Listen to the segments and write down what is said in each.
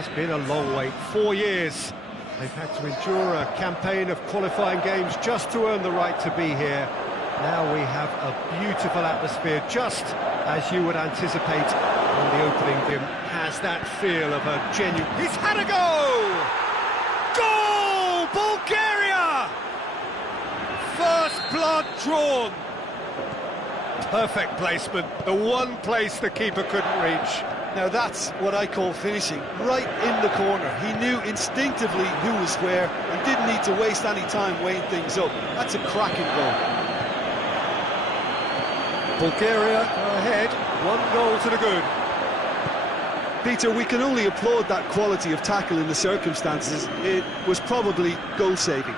has been a long wait, 4 years. They've had to endure a campaign of qualifying games just to earn the right to be here. Now we have a beautiful atmosphere, just as you would anticipate on the opening game. Has that feel of a genuine... He's had a go! Goal! Bulgaria! First blood drawn. Perfect placement, the one place the keeper couldn't reach. Now that's what I call finishing, right in the corner. He knew instinctively who was where and didn't need to waste any time weighing things up. That's a cracking goal. Bulgaria are ahead, 1 goal to the good. Peter, we can only applaud that quality of tackle in the circumstances. It was probably goal-saving.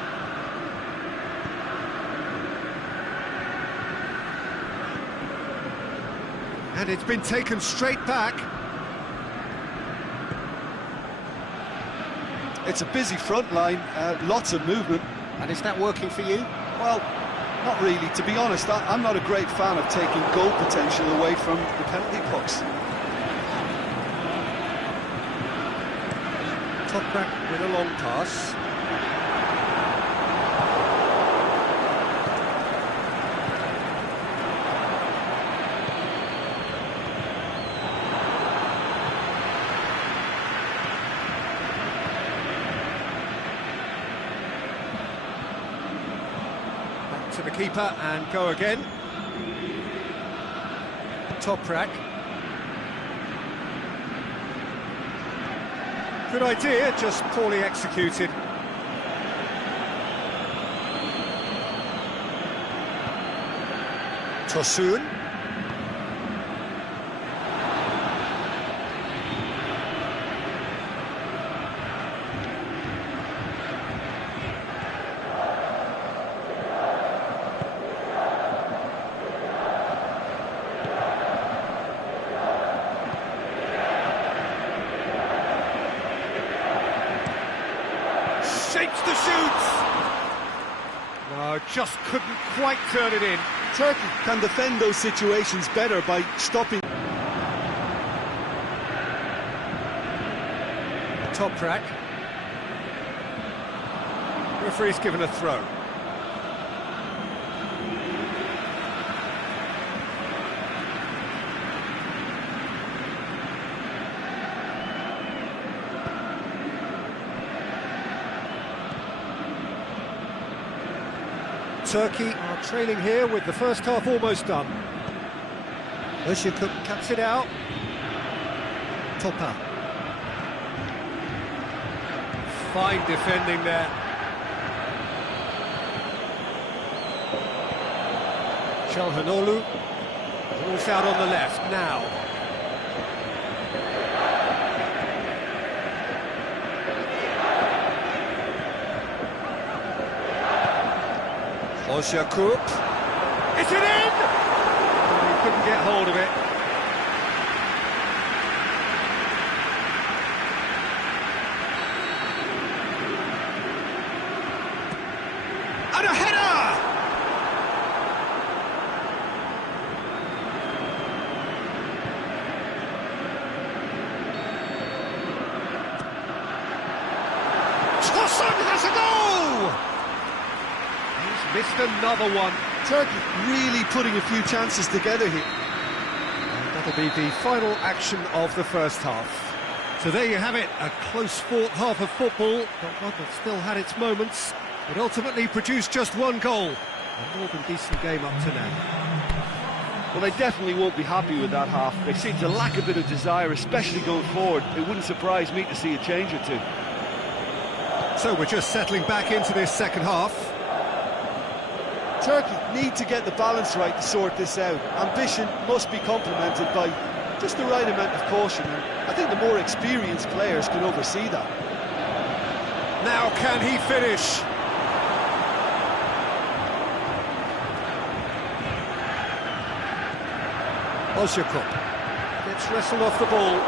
And it's been taken straight back. It's a busy front line, lots of movement. And is that working for you? Well, not really. To be honest, I'm not a great fan of taking goal potential away from the penalty box. Top back with a long pass. To the keeper and go again. Toprak. Good idea, just poorly executed. Tosun. Shapes the shoots! No, just couldn't quite turn it in. Turkey can defend those situations better by stopping. Toprak. Referee's given a throw. Turkey are trailing here with the first half almost done. Özcook cuts it out. Topa. Fine defending there. Çalhanoğlu. Rules out on the left now. Özcook. Is it in? Oh, he couldn't get hold of it. And a header! Tosun has a goal! Missed another one. Turkey really putting a few chances together here. And that'll be the final action of the first half. So there you have it, a close-fought half of football, but one that still had its moments. It ultimately produced just 1 goal. A more than decent game up to now. Well, they definitely won't be happy with that half. They seem to lack a bit of desire, especially going forward. It wouldn't surprise me to see a change or two. So we're just settling back into this second half. Turkey need to get the balance right to sort this out. Ambition must be complemented by just the right amount of caution, and I think the more experienced players can oversee that. Now can he finish? Özcook gets wrestled off the ball.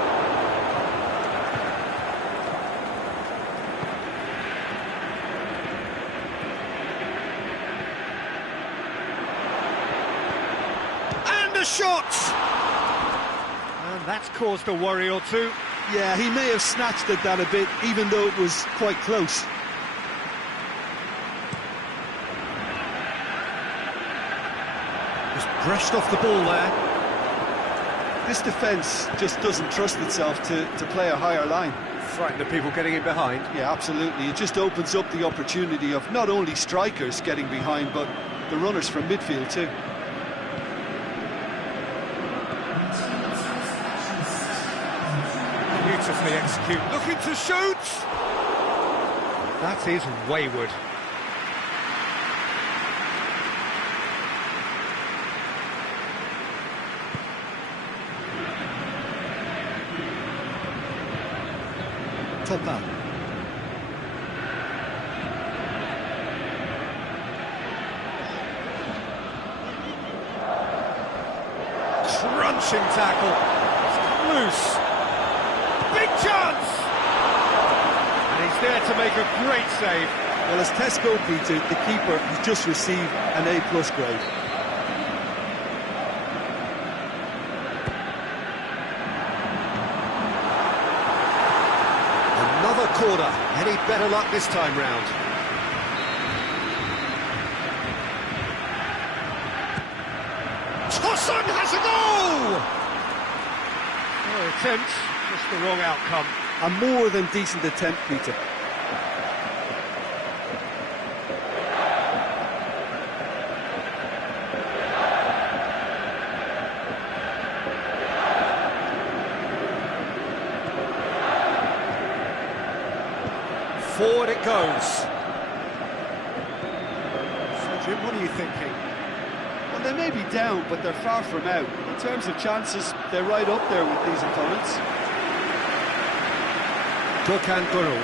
And a shot! And that's caused a worry or two. Yeah, he may have snatched at that a bit, even though it was quite close. Just brushed off the ball there. This defence just doesn't trust itself to play a higher line. Frightened of people getting in behind. Yeah, absolutely. It just opens up the opportunity of not only strikers getting behind, but the runners from midfield too. Beautifully executed. Looking to shoot! That is wayward. Topper. Crunching tackle. It's loose. Big chance! And he's there to make a great save. Well, as Tesco, Peter, the keeper has just received an A+ grade. Another corner. Any better luck this time round? Tosun has a goal! Oh, attempt, just the wrong outcome. A more than decent attempt, Peter. Forward it goes. So, Jim, what are you thinking? Well, they may be down, but they're far from out. In terms of chances, they're right up there with these opponents. Gökhan Gürül.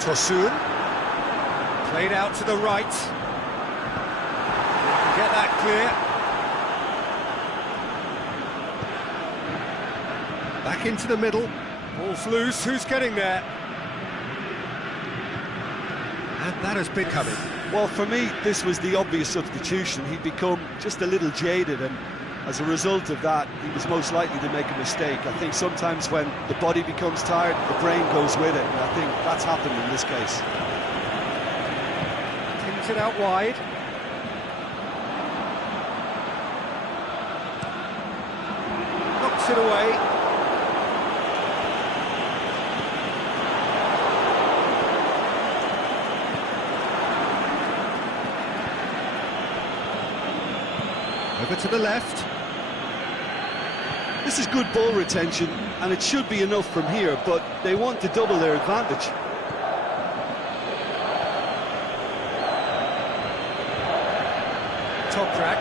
Tosun. Played out to the right. Get that clear. Back into the middle. Ball's loose. Who's getting there? And that has been coming. Well, for me, this was the obvious substitution. He'd become just a little jaded, and as a result of that, he was most likely to make a mistake. I think sometimes when the body becomes tired, the brain goes with it, and I think that's happened in this case. Pins it out wide. Knocks it away. Over to the left. This is good ball retention, and it should be enough from here, but they want to double their advantage. Toprak.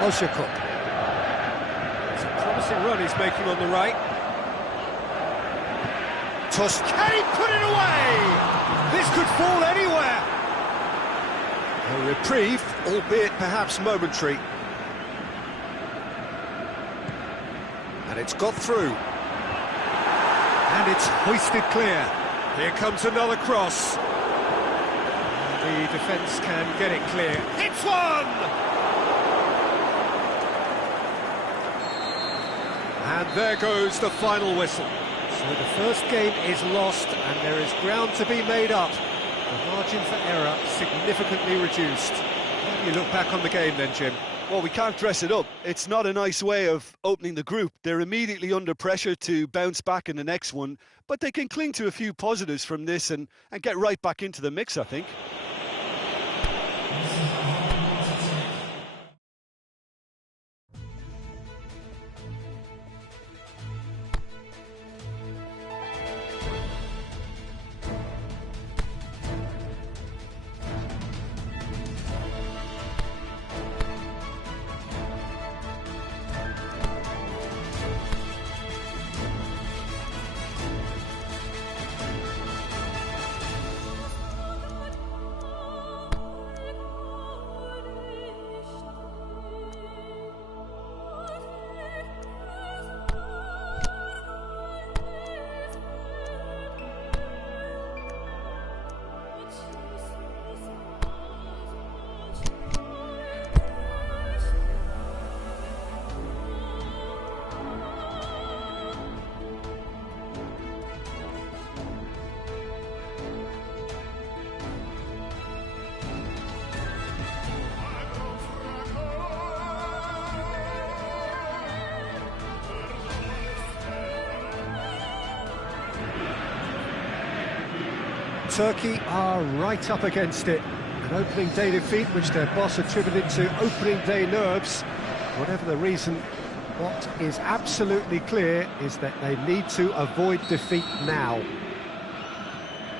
Olshakuk. It's a promising run he's making on the right. Toss. Can he put it away? This could fall anywhere. A reprieve, albeit perhaps momentary. And it's got through. And it's hoisted clear. Here comes another cross. The defence can get it clear. It's one! And there goes the final whistle. So the first game is lost and there is ground to be made up. The margin for error significantly reduced. How do you look back on the game then, Jim? Well, we can't dress it up. It's not a nice way of opening the group. They're immediately under pressure to bounce back in the next one, but they can cling to a few positives from this and get right back into the mix, I think. Turkey are right up against it. An opening day defeat which their boss attributed to opening day nerves. Whatever the reason, what is absolutely clear is that they need to avoid defeat now.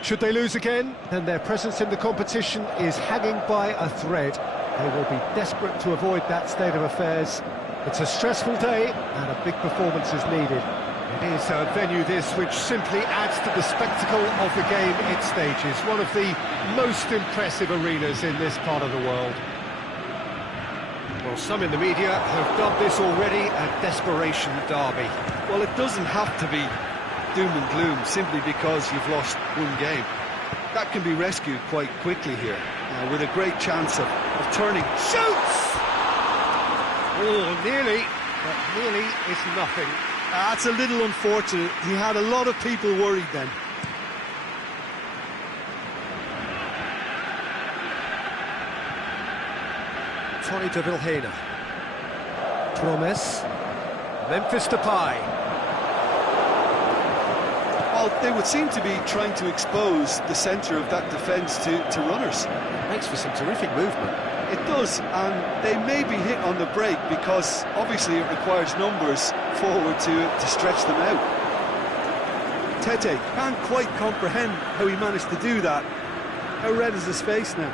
Should they lose again, then their presence in the competition is hanging by a thread. They will be desperate to avoid that state of affairs. It's a stressful day and a big performance is needed. It is a venue this which simply adds to the spectacle of the game it stages. One of the most impressive arenas in this part of the world. Well, some in the media have dubbed this already a desperation derby. Well, it doesn't have to be doom and gloom simply because you've lost one game. That can be rescued quite quickly here, with a great chance of turning. Shoots! Oh, nearly, but nearly is nothing. That's a little unfortunate. He had a lot of people worried then. Tony de Vilhena. Promes. Memphis Depay. Well, they would seem to be trying to expose the centre of that defence to runners. Makes for some terrific movement. It does, and they may be hit on the break because obviously it requires numbers forward to stretch them out. Tete can't quite comprehend how he managed to do that. How red is his face now?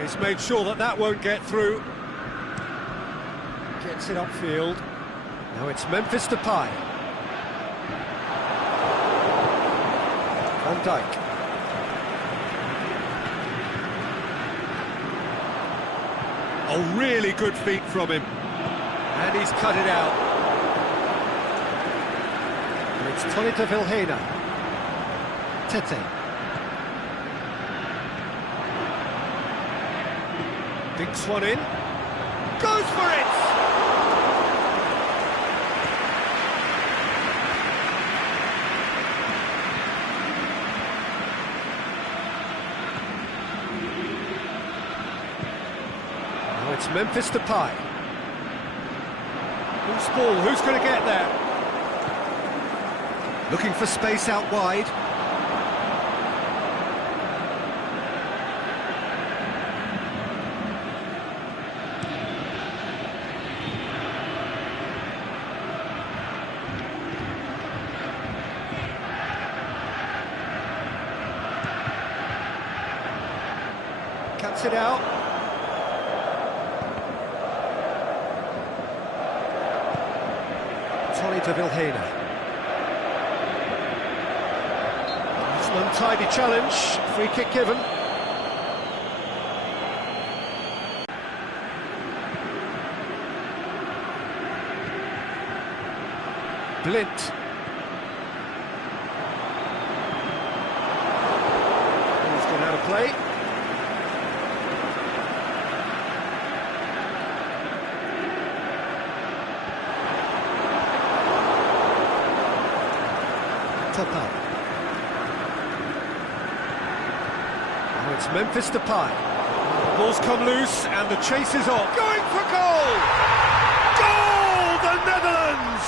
He's made sure that that won't get through. Gets it upfield. Now it's Memphis Depay. Van Dijk. Oh, really good feet from him. And he's cut it out. And it's Tony de Vilhena. Tete. Dinks one in. Goes for it! It's Memphis Depay. Who's ball? Who's going to get there? Looking for space out wide. Cuts it out. Tony de Vilhena. It's an untidy challenge, free kick given. Blint. He's gone out of play. Now it's Memphis Depay. The ball's come loose and the chase is on. Going for goal! Goal! The Netherlands!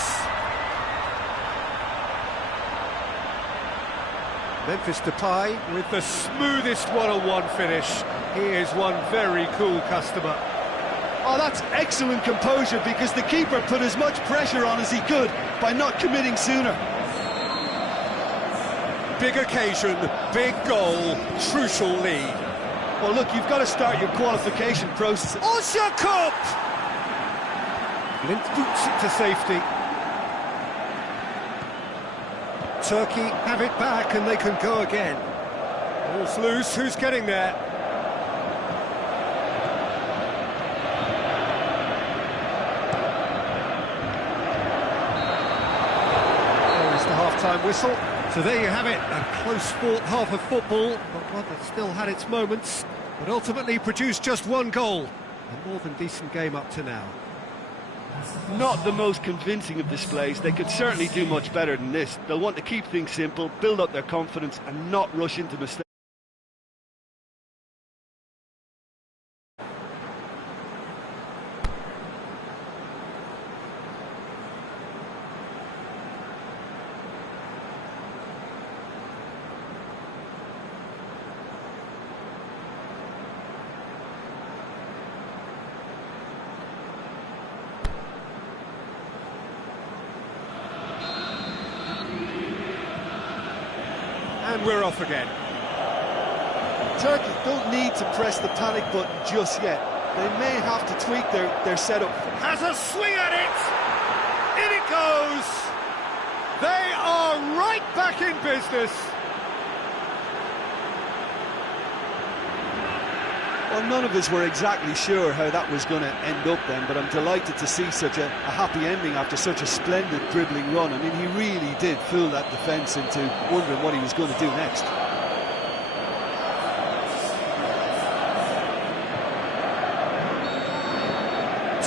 Memphis Depay with the smoothest one-on-one finish. He is one very cool customer. Oh, that's excellent composure because the keeper put as much pressure on as he could by not committing sooner. Big occasion, big goal, crucial lead. Well, look, you've got to start your qualification process. Osha Cup! Blint boots it to safety. Turkey have it back and they can go again. Ball's loose, who's getting there? There's the half-time whistle. So there you have it, a close-fought half of football, but one that still had its moments, but ultimately produced just one goal. A more than decent game up to now. Not the most convincing of displays. They could certainly do much better than this. They'll want to keep things simple, build up their confidence and not rush into mistakes. And we're off again. Turkey don't need to press the panic button just yet. They may have to tweak their setup. Has a swing at it! In it goes! They are right back in business. Well, none of us were exactly sure how that was going to end up then, but I'm delighted to see such a happy ending after such a splendid dribbling run. I mean, he really did fool that defence into wondering what he was going to do next.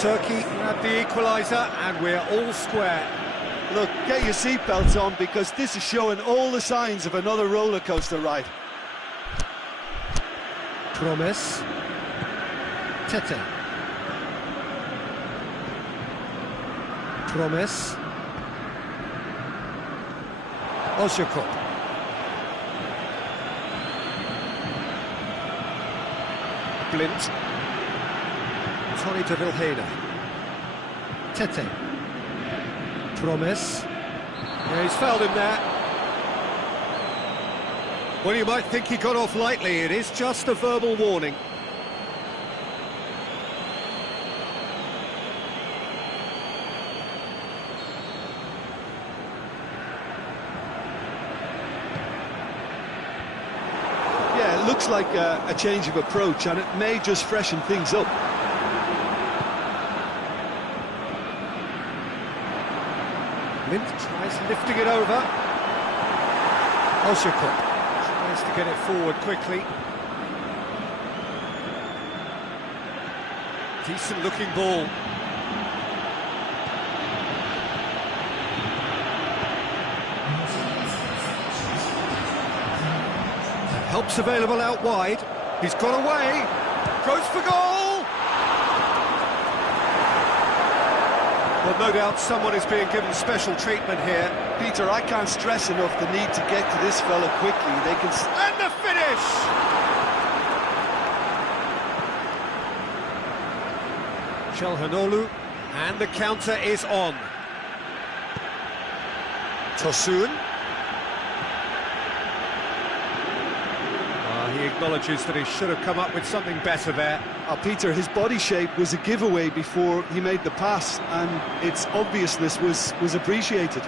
Turkey had the equaliser, and we're all square. Look, get your seatbelts on, because this is showing all the signs of another roller coaster ride. Promise. Tete. Promise. Ozyakup. Blint. Tony de Vilhena. Tete. Promise. Yeah, he's fouled him there. Well, you might think he got off lightly. It is just a verbal warning. Yeah, it looks like a change of approach, and it may just freshen things up. Blint tries lifting it over. Ozyakup tries to get it forward quickly. Decent looking ball. Help's available out wide. He's got away. Goes for goal. Well, no doubt someone is being given special treatment here. Peter, I can't stress enough the need to get to this fella quickly. They can... And the finish! Çalhanoğlu, and the counter is on. Tosun. He acknowledges that he should have come up with something better there. Peter, his body shape was a giveaway before he made the pass, and its obviousness was appreciated.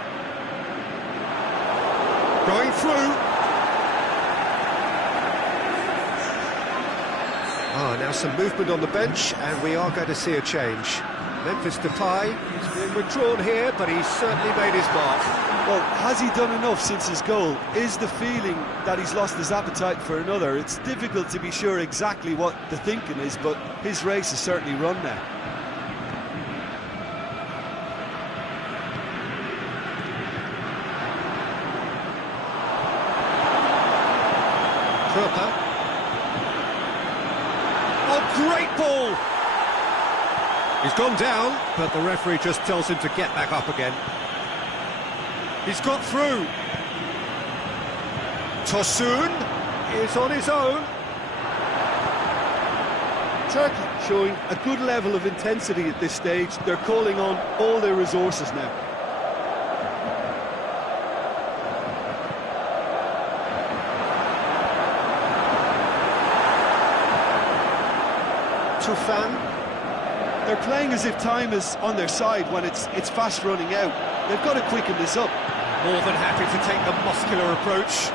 Going through. Now some movement on the bench, and we are going to see a change. Memphis Depay is being withdrawn here, but he's certainly made his mark. Well, has he done enough since his goal? Is the feeling that he's lost his appetite for another? It's difficult to be sure exactly what the thinking is, but his race is certainly run now. Krpa. Oh, great ball! He's gone down, but the referee just tells him to get back up again. He's got through. Tosun is on his own. Turkey showing a good level of intensity at this stage. They're calling on all their resources now. Tufan. They're playing as if time is on their side when it's fast running out. They've got to quicken this up. More than happy to take the muscular approach.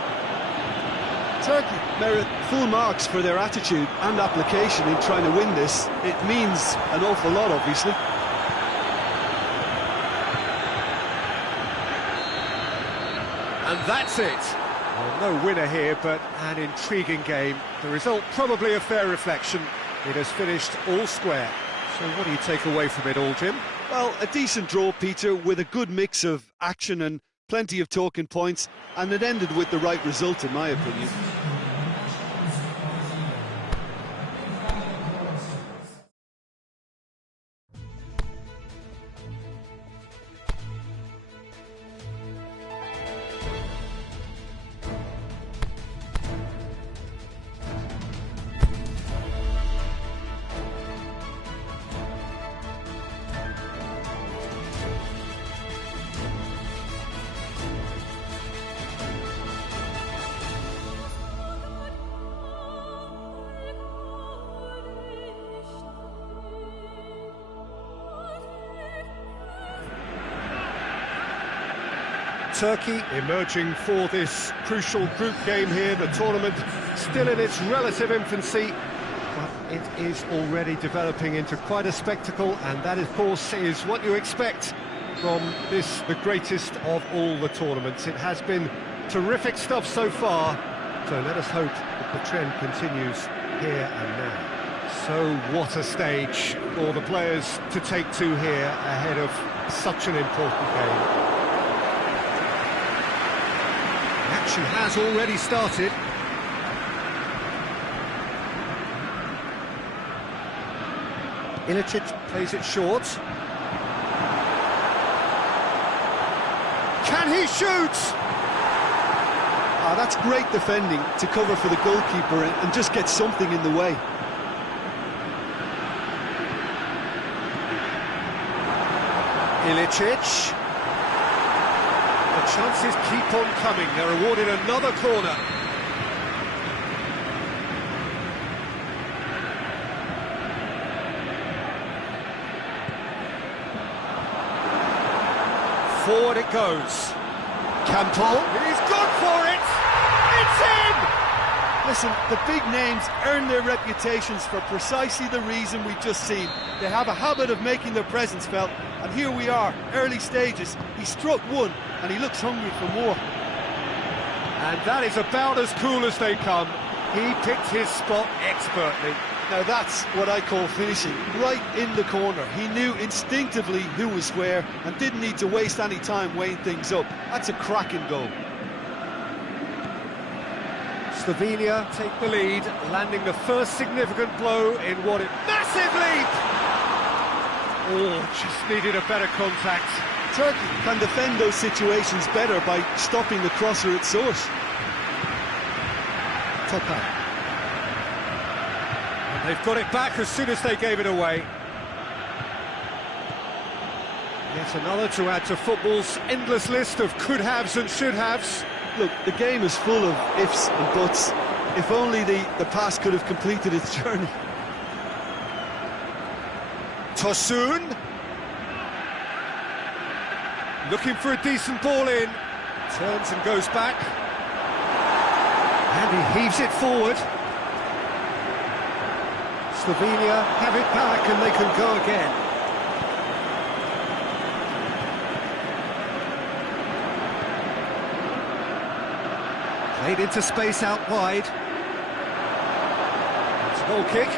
Turkey merit full marks for their attitude and application in trying to win this. It means an awful lot, obviously. And that's it. Well, no winner here, but an intriguing game. The result probably a fair reflection. It has finished all square. So what do you take away from it all, Jim? Well, a decent draw, Peter, with a good mix of action and plenty of talking points, and it ended with the right result, in my opinion. Turkey emerging for this crucial group game here. The tournament still in its relative infancy, but it is already developing into quite a spectacle, and that, of course, is what you expect from this, the greatest of all the tournaments. It has been terrific stuff so far, so let us hope that the trend continues here and now. So what a stage for the players to take to here ahead of such an important game. The action has already started. Ilicic plays it short. Can he shoot? Ah, that's great defending to cover for the goalkeeper and just get something in the way. Ilicic. The chances keep on coming. They're awarded another corner. Forward it goes. Campbell. He's gone for it. It's in! Listen, the big names earn their reputations for precisely the reason we've just seen. They have a habit of making their presence felt, and here we are, early stages. He struck one, and he looks hungry for more. And that is about as cool as they come. He picked his spot expertly. Now that's what I call finishing, right in the corner. He knew instinctively who was where and didn't need to waste any time weighing things up. That's a cracking goal. Slovenia take the lead, landing the first significant blow in what it... Massive leap! Oh, just needed a better contact. Turkey can defend those situations better by stopping the crosser at source. Topal. And they've got it back as soon as they gave it away. Yet another to add to football's endless list of could-haves and should-haves. Look, the game is full of ifs and buts. If only the pass could have completed its journey. Tosun. Looking for a decent ball in. Turns and goes back. And he heaves it forward. Slovenia have it back and they can go again. Played into space out wide. It's a goal kick.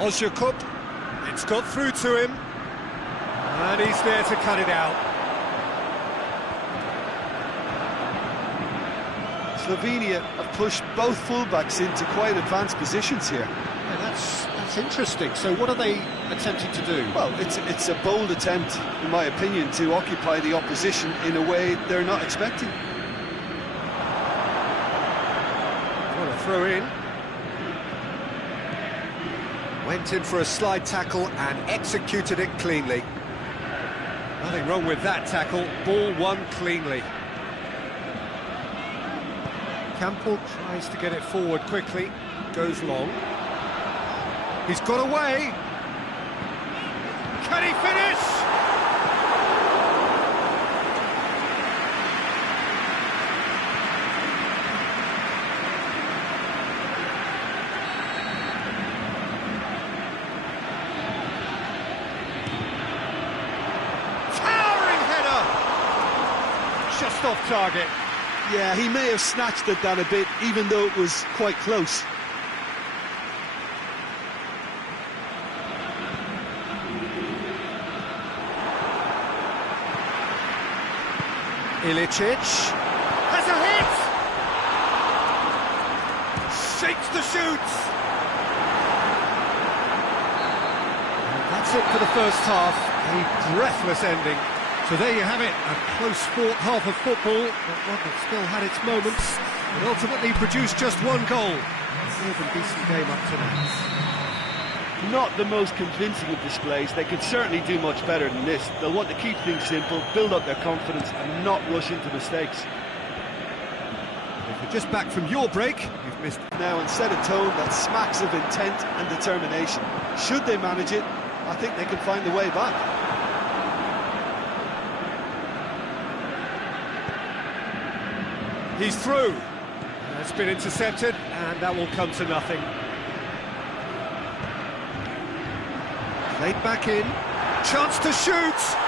Ozyakup. It's got through to him. And he's there to cut it out. Slovenia have pushed both fullbacks into quite advanced positions here. Yeah, that's interesting. So what are they attempting to do? Well, it's a bold attempt, in my opinion, to occupy the opposition in a way they're not expecting. Well, a throw in. Went in for a slide tackle and executed it cleanly. Nothing wrong with that tackle. Ball won cleanly. Campbell tries to get it forward quickly. Goes long. He's got away. Can he finish? Towering header. Just off target. Yeah, he may have snatched it down a bit, even though it was quite close. Ilicic has a hit! Shakes the shoot! And that's it for the first half, a breathless ending. So there you have it, a close-fought half of football, but one that still had its moments, and ultimately produced just one goal. A more than decent game up to now. Not the most convincing of displays. They could certainly do much better than this. They'll want to keep things simple, build up their confidence and not rush into mistakes. If a Just back from your break, you've missed now and set a tone that smacks of intent and determination. Should they manage it, I think they can find the way back. He's through. It's been intercepted, and that will come to nothing. Played back in. Chance to shoot!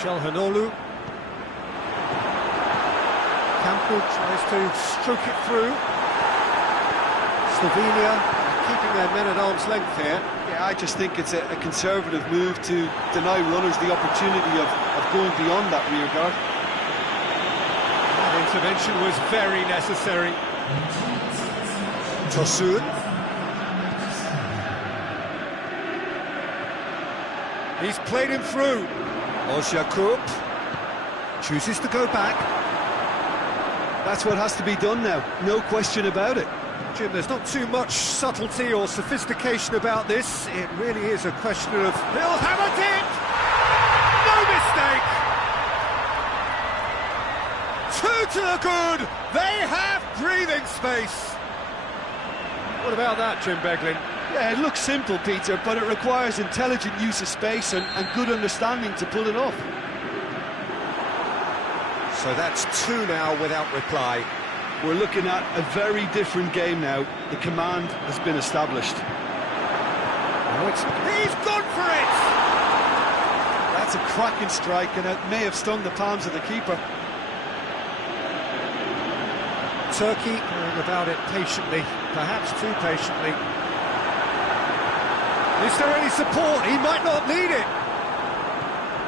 Chelhanoglu. Campbell tries to stroke it through. Slovenia keeping their men at arm's length here. Yeah, I just think it's a conservative move to deny runners the opportunity of going beyond that rear guard. That intervention was very necessary. Tosun. He's played him through. Ozyakup chooses to go back. That's what has to be done now, no question about it. Jim, there's not too much subtlety or sophistication about this. It really is a question of... He'll hammer it! No mistake! Two to the good! They have breathing space! What about that, Jim Beglin? Yeah, it looks simple, Peter, but it requires intelligent use of space and good understanding to pull it off. So that's two now without reply. We're looking at a very different game now. The command has been established. He's gone for it! That's a cracking strike, and it may have stung the palms of the keeper. Turkey going about it patiently, perhaps too patiently. Is there any support? He might not need it.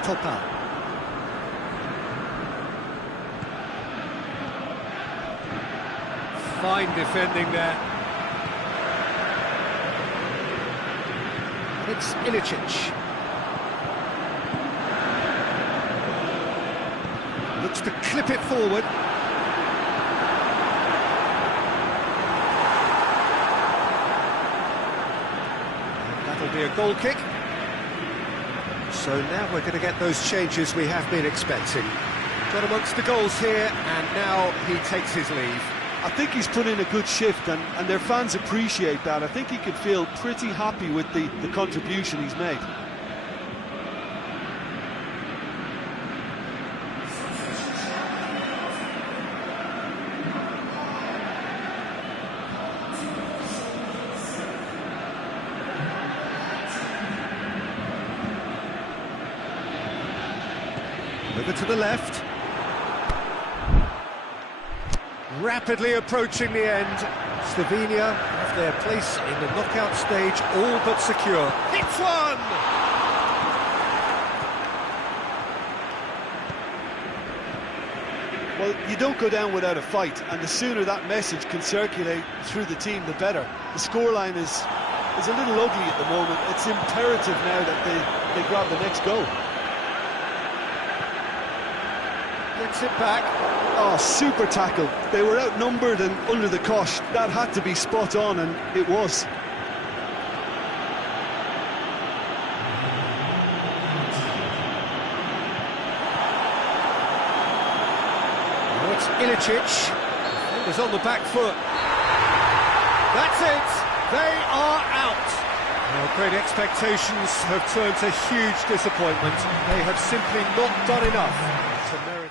Topa. Fine defending there. It's Ilicic. Looks to clip it forward. That'll be a goal kick. So now we're going to get those changes we have been expecting. Got amongst the goals here, and now he takes his leave. I think he's put in a good shift, and their fans appreciate that. I think he can feel pretty happy with the contribution he's made. Over to the left. Rapidly approaching the end. Slovenia have their place in the knockout stage all but secure. Hits one! Well, you don't go down without a fight, and the sooner that message can circulate through the team, the better. The scoreline is a little ugly at the moment. It's imperative now that they grab the next goal. Gets it back. Oh, super tackle. They were outnumbered and under the cosh. That had to be spot on, and it was. Oh, it's Ilicic. Defender's on the back foot. That's it. They are out. Well, great expectations have turned to huge disappointment. They have simply not done enough to merit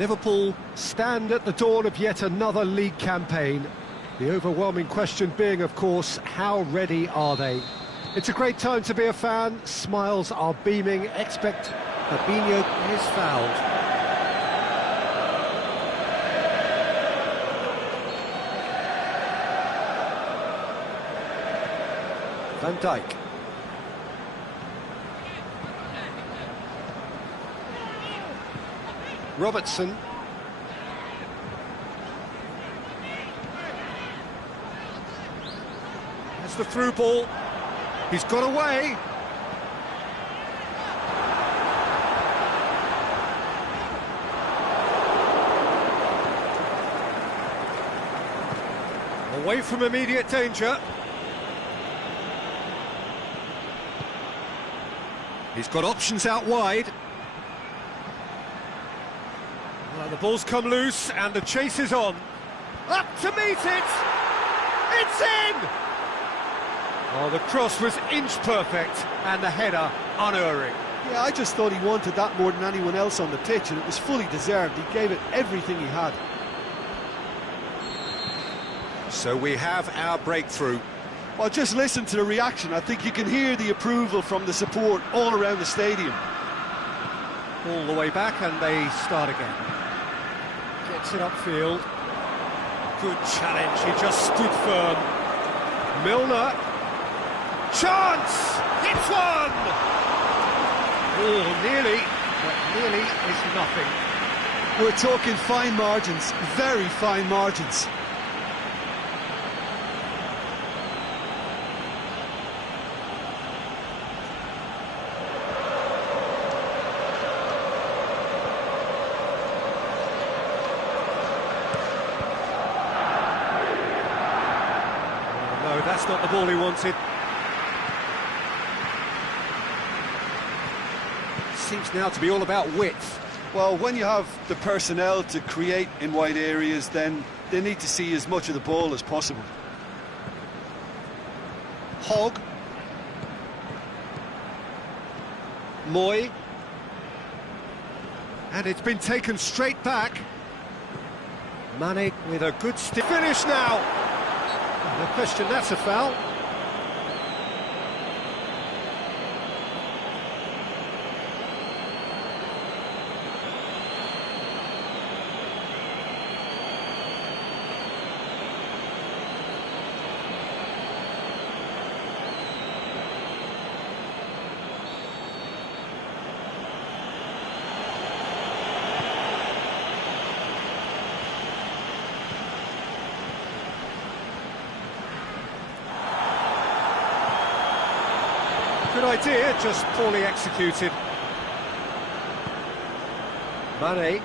Liverpool stand at the dawn of yet another league campaign. The overwhelming question being, of course, how ready are they? It's a great time to be a fan. Smiles are beaming. Expect Fabinho is fouled. Van Dijk. Robertson. That's the through ball. He's got away. Away from immediate danger. He's got options out wide. Well, the ball's come loose and the chase is on. Up to meet it! It's in! Oh, the cross was inch perfect and the header unerring. Yeah, I just thought he wanted that more than anyone else on the pitch, and it was fully deserved. He gave it everything he had. So we have our breakthrough. Well, just listen to the reaction. I think you can hear the approval from the support all around the stadium. All the way back and they start again. Gets it upfield. Good challenge, he just stood firm. Milner. Chance! It's one! Oh, nearly, but nearly is nothing. We're talking fine margins, very fine margins. Oh, no, that's not the ball he wanted. Seems now to be all about width. Well, when you have the personnel to create in wide areas, then they need to see as much of the ball as possible. Hogg. Moy. And it's been taken straight back. Mane with a good finish now. No question, that's a foul. Good idea, just poorly executed. Mane.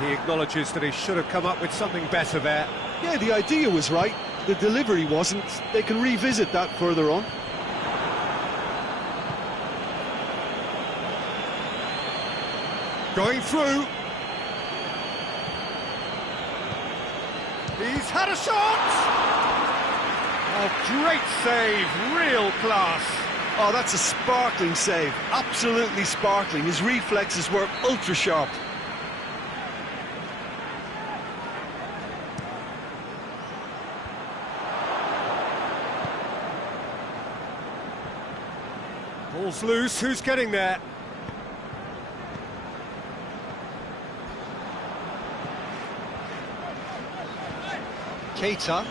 He acknowledges that he should have come up with something better there. Yeah, the idea was right, the delivery wasn't. They can revisit that further on. Going through. He's had a shot! Oh, great save, real class. Oh, that's a sparkling save, absolutely sparkling. His reflexes were ultra sharp. Ball's loose, who's getting there? Keita.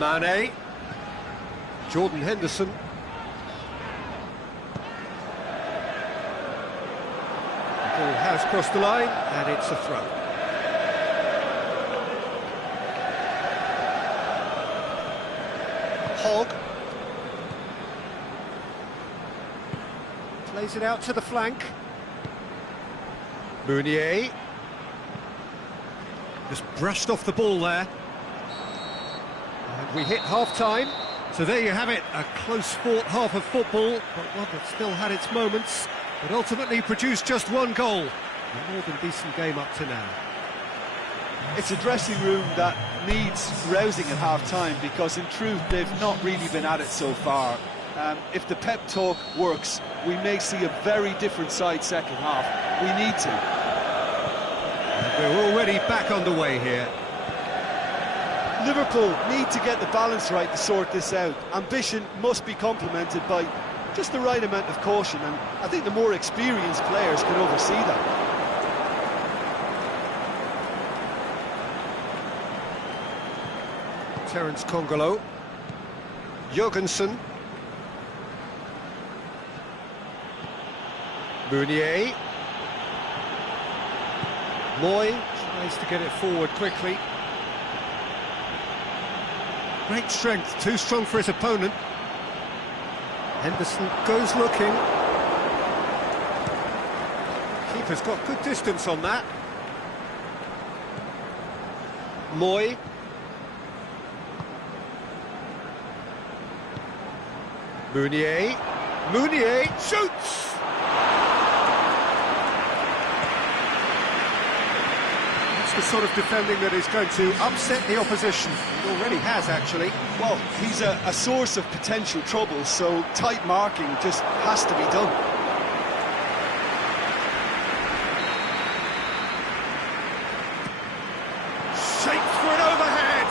Mane. Jordan Henderson. The ball has crossed the line and it's a throw. Hogg. Plays it out to the flank. Meunier. Just brushed off the ball there. And we hit half-time. So there you have it, a close-fought half of football, but one that still had its moments, but ultimately produced just one goal. A more than decent game up to now. It's a dressing room that needs rousing at half-time, because in truth they've not really been at it so far. If the pep talk works, we may see a very different side second half. We need to. And we're already back underway here. Liverpool need to get the balance right to sort this out. Ambition must be complemented by just the right amount of caution, and I think the more experienced players can oversee that. Terence Congolo, Jorgensen, Meunier, Moy tries to get it forward quickly. Great strength, too strong for his opponent. Henderson goes looking. Keeper's got good distance on that. Moy. Meunier. Meunier shoots! That's the sort of defending that is going to upset the opposition. It already has, actually. Well, he's a source of potential trouble, so tight marking just has to be done. Shapes for an overhead!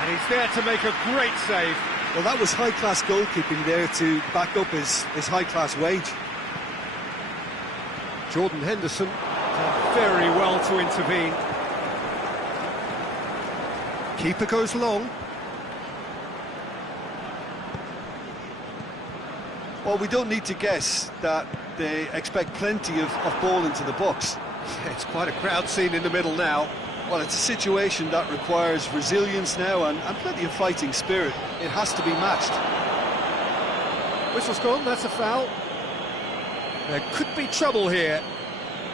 And he's there to make a great save. Well, that was high-class goalkeeping there to back up his high-class wage. Jordan Henderson done very well to intervene. Keeper goes long. Well, we don't need to guess that they expect plenty of ball into the box. It's quite a crowd scene in the middle now. Well, it's a situation that requires resilience now and plenty of fighting spirit. It has to be matched. Whistle's gone, that's a foul. There could be trouble here.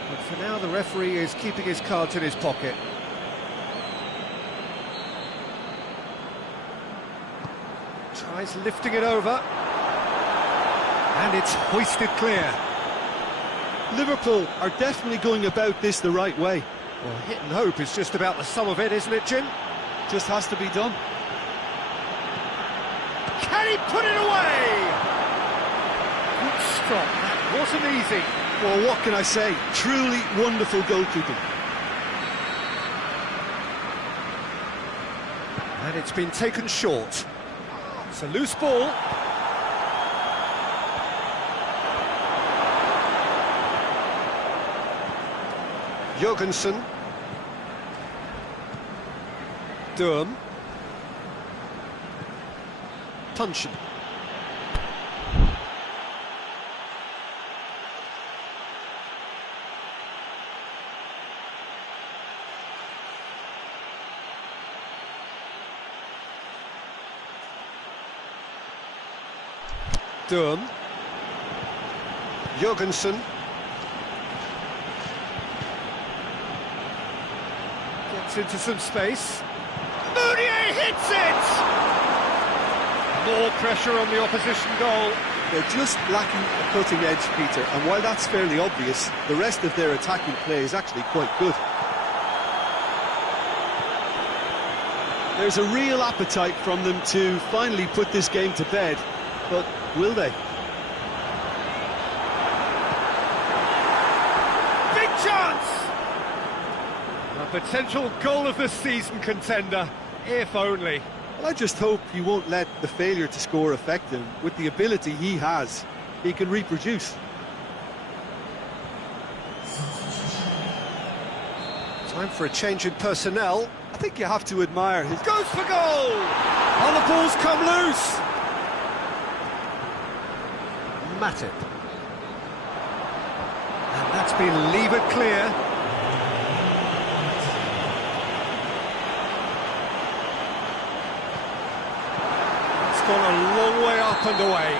But for now, the referee is keeping his cards in his pocket. Tries lifting it over. And it's hoisted clear. Liverpool are definitely going about this the right way. Well, hit and hope is just about the sum of it, isn't it, Jim? Just has to be done. Can he put it away? Good stop, that wasn't easy. Well, what can I say? Truly wonderful goalkeeping. And it's been taken short. It's a loose ball. Jorgensen. Durham. Puncheon. Durham. Jorgensen. Gets into some space. Meunier hits it! More pressure on the opposition goal. They're just lacking a cutting edge, Peter, and while that's fairly obvious, the rest of their attacking play is actually quite good. There's a real appetite from them to finally put this game to bed, but will they? Big chance! A potential goal of the season contender, if only. Well, I just hope he won't let the failure to score affect him. With the ability he has, he can reproduce. Time for a change in personnel. I think you have to admire his... Goes for goal! Oh, the ball's come loose! Matip. And that's been levered clear. It's gone a long way up and away.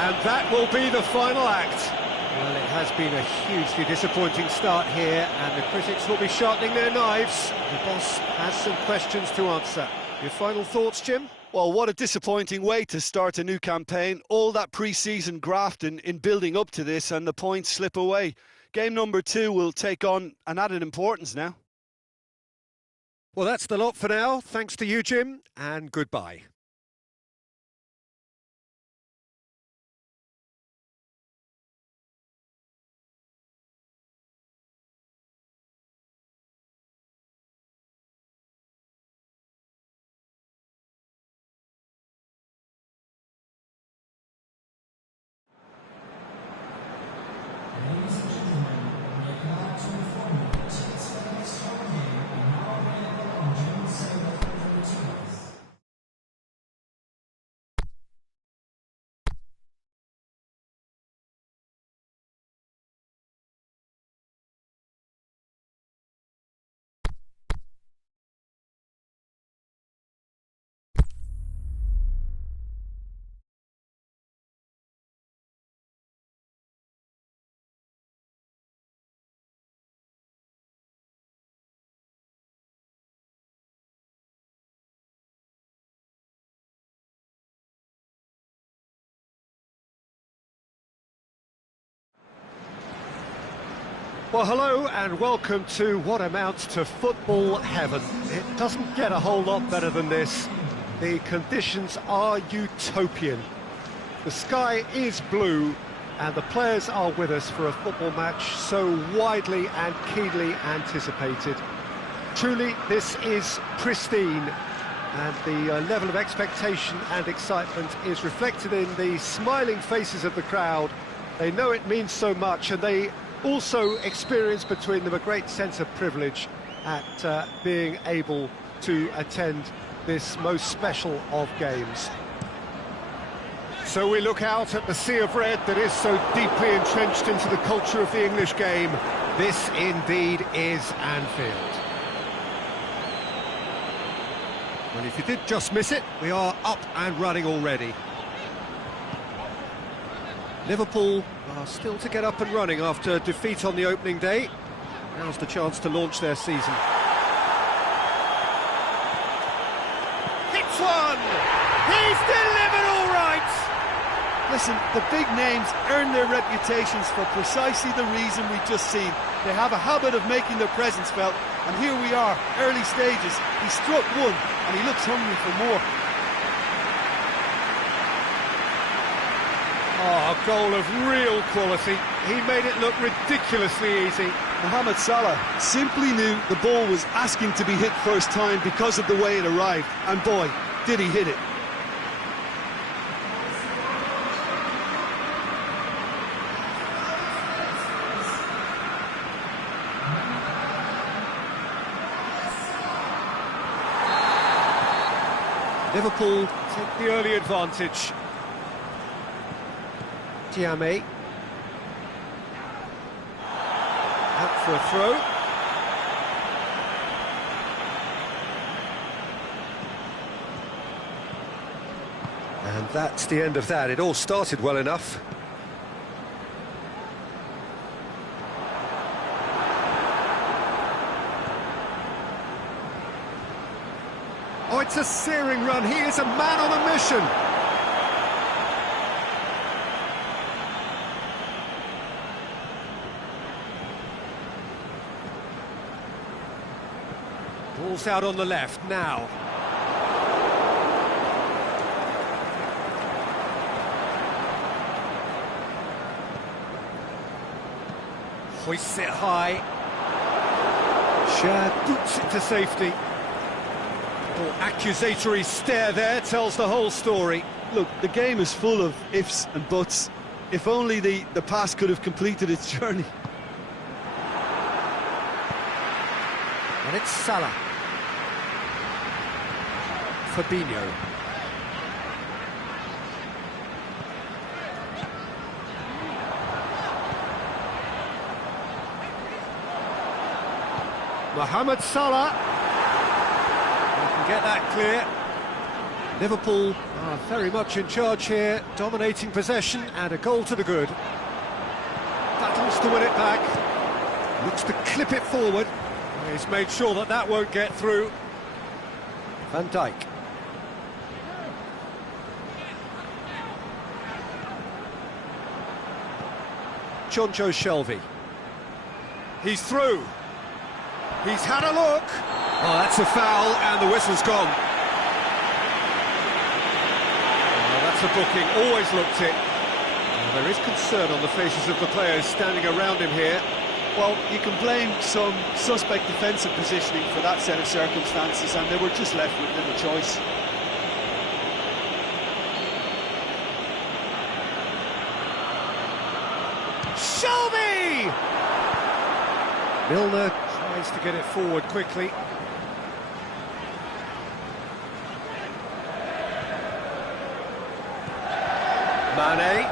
And that will be the final act. Well, it has been a hugely disappointing start here, and the critics will be sharpening their knives. The boss has some questions to answer. Your final thoughts, Jim? Well, what a disappointing way to start a new campaign. All that pre-season grafting in building up to this, and the points slip away. Game number 2 will take on an added importance now. Well, that's the lot for now. Thanks to you, Jim, and goodbye. Well, hello and welcome to what amounts to football heaven. It doesn't get a whole lot better than this. The conditions are utopian. The sky is blue and the players are with us for a football match so widely and keenly anticipated. Truly, this is pristine, and the level of expectation and excitement is reflected in the smiling faces of the crowd. They know it means so much, and they also experience between them a great sense of privilege at being able to attend this most special of games. So we look out at the sea of red that is so deeply entrenched into the culture of the English game. This indeed is Anfield. Well, if you did just miss it, we are up and running already. Liverpool are still to get up and running after defeat on the opening day. Now's the chance to launch their season. Hits one! He's delivered all right! Listen, the big names earn their reputations for precisely the reason we've just seen. They have a habit of making their presence felt, and here we are, early stages. He struck one, and he looks hungry for more. Oh, a goal of real quality. He made it look ridiculously easy. Mohamed Salah simply knew the ball was asking to be hit first time because of the way it arrived, and boy, did he hit it. Liverpool take the early advantage. Tiame. Out for a throw. And that's the end of that. It all started well enough. Oh, it's a searing run. He is a man on a mission. Ball's out on the left now. Hoists it high. Shad boots it to safety. Little accusatory stare there tells the whole story. Look, the game is full of ifs and buts. If only the pass could have completed its journey. And it's Salah. Fabinho. Mohamed Salah. We can get that clear. Liverpool are very much in charge here, dominating possession and a goal to the good. Battles to win it back. Looks to clip it forward. He's made sure that that won't get through. Van Dijk. Jonjo Shelvey. He's through. He's had a look. Oh, that's a foul, and the whistle's gone. Oh, that's a booking, always looked it. Well, there is concern on the faces of the players standing around him here. Well, you can blame some suspect defensive positioning for that set of circumstances, and they were just left with little choice. Shelby! Milner tries to get it forward quickly. Mane.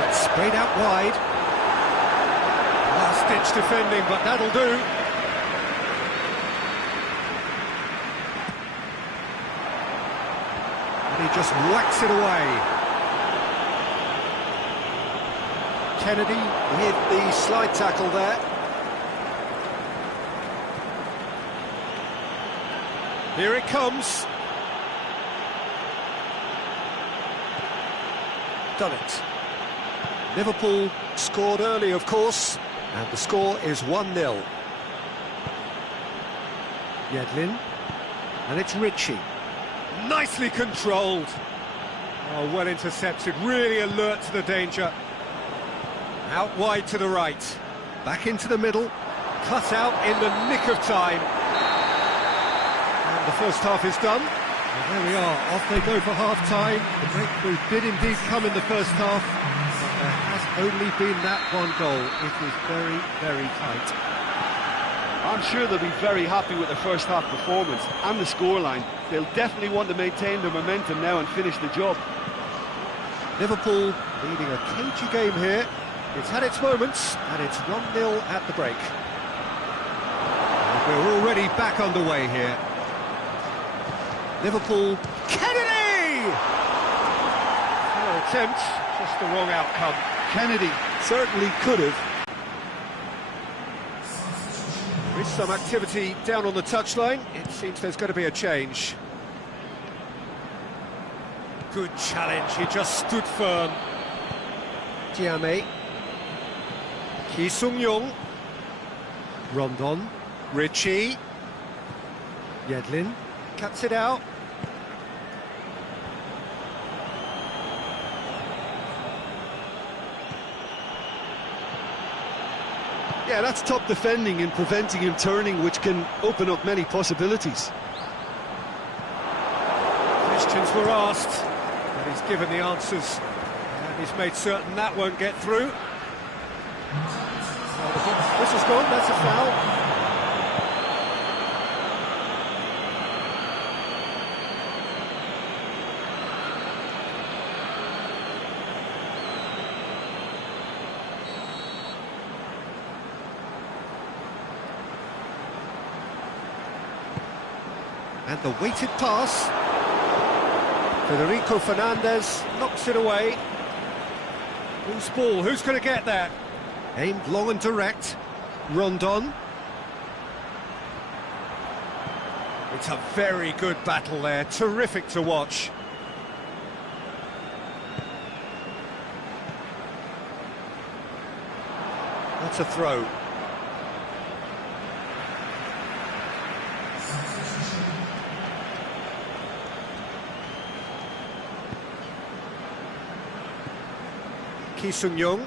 That's sprayed out wide. Last-ditch defending, but that'll do. And he just whacks it away. Kennedy hit the slide tackle there. Here it comes. Done it. Liverpool scored early, of course, and the score is 1-0. Yedlin, and it's Ritchie. Nicely controlled. Oh, well intercepted, really alert to the danger. Out wide to the right, back into the middle, cut out in the nick of time. And the first half is done. And there we are, off they go for half-time. The breakthrough did indeed come in the first half, but there has only been that one goal. It was very, very tight. I'm sure they'll be very happy with their first half performance and the scoreline. They'll definitely want to maintain their momentum now and finish the job. Liverpool leading a cagey game here. It's had its moments, and it's 1-0 at the break. And we're already back underway here. Liverpool, Kennedy! Fair attempt, just the wrong outcome. Kennedy certainly could have. There is some activity down on the touchline. It seems there's going to be a change. Good challenge, he just stood firm. Diame. Ki Sung-young. Rondon. Ritchie. Yedlin cuts it out. Yeah, that's top defending and preventing him turning, which can open up many possibilities. Questions were asked, but he's given the answers, and he's made certain that won't get through. This is gone, that's a foul. And the weighted pass. Federico Fernandez knocks it away. Loose ball, who's going to get that? Aimed long and direct. Rondon. It's a very good battle there, terrific to watch. That's a throw. Ki Sung-young.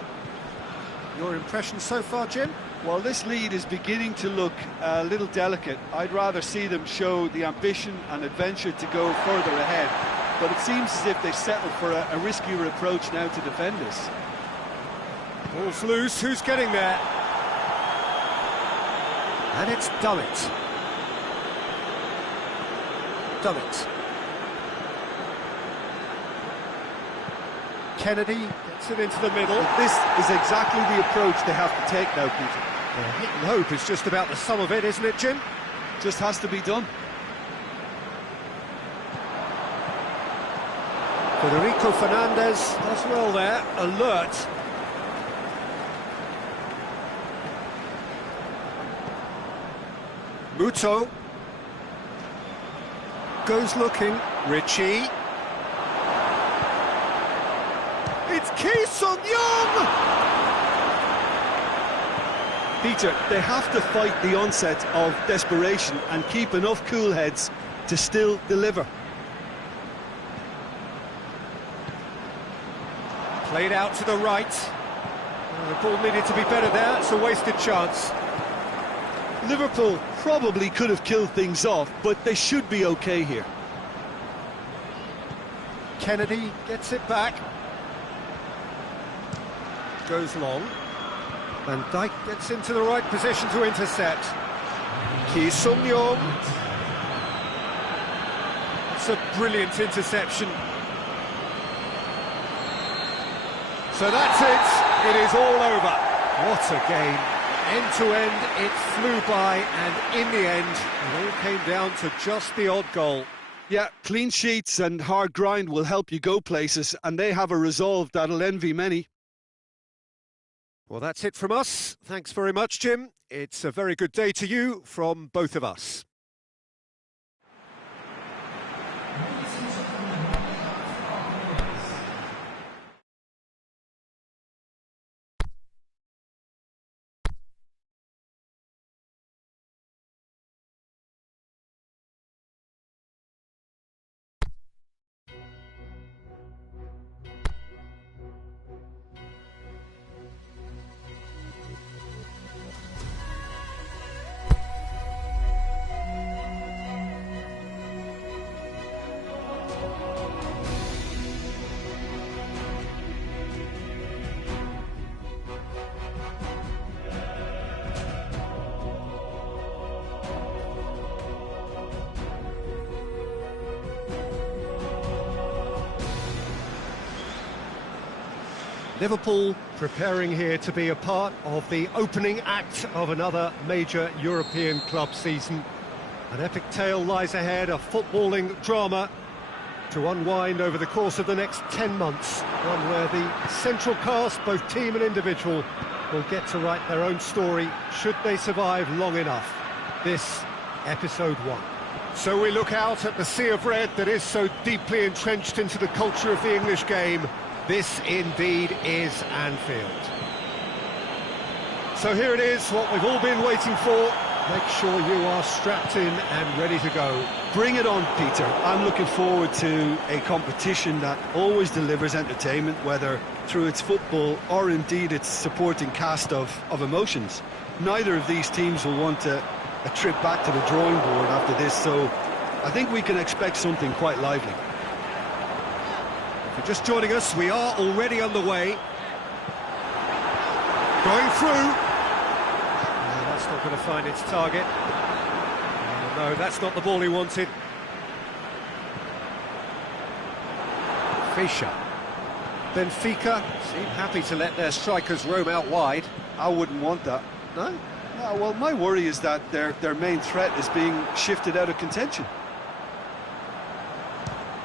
Your impression so far, Jim? Well, this lead is beginning to look a little delicate. I'd rather see them show the ambition and adventure to go further ahead. But it seems as if they've settled for a riskier approach now to defend this. Ball's loose, who's getting there? And it's Dummett. Dummett. Kennedy gets it into the middle. But this is exactly the approach they have to take now, Peter. Well, hit and hope is just about the sum of it, isn't it, Jim? Just has to be done. Federico Fernandez does well there, alert. Muto goes looking. Ritchie. It's Ki Sung-young! Peter, they have to fight the onset of desperation and keep enough cool heads to still deliver. Played out to the right. The ball needed to be better there. It's a wasted chance. Liverpool probably could have killed things off, but they should be okay here. Kennedy gets it back. Goes long. Van Dijk gets into the right position to intercept. Ki Sung-yong. It's a brilliant interception. So that's it. It is all over. What a game. End to end, it flew by, and in the end, it all came down to just the odd goal. Yeah, clean sheets and hard grind will help you go places, and they have a resolve that'll envy many. Well, that's it from us. Thanks very much, Jim. It's a very good day to you from both of us. Liverpool preparing here to be a part of the opening act of another major European club season. An epic tale lies ahead, a footballing drama to unwind over the course of the next 10 months. One where the central cast, both team and individual, will get to write their own story should they survive long enough. This, episode 1. So we look out at the sea of red that is so deeply entrenched into the culture of the English game. This indeed is Anfield. So here it is, what we've all been waiting for. Make sure you are strapped in and ready to go. Bring it on, Peter. I'm looking forward to a competition that always delivers entertainment, whether through its football or indeed its supporting cast of emotions. Neither of these teams will want a trip back to the drawing board after this, so I think we can expect something quite lively. If you're just joining us, we are already underway. Going through. That's not going to find its target. No, that's not the ball he wanted. Fischer. Benfica seem happy to let their strikers roam out wide. I wouldn't want that. No? No, well, my worry is that their main threat is being shifted out of contention.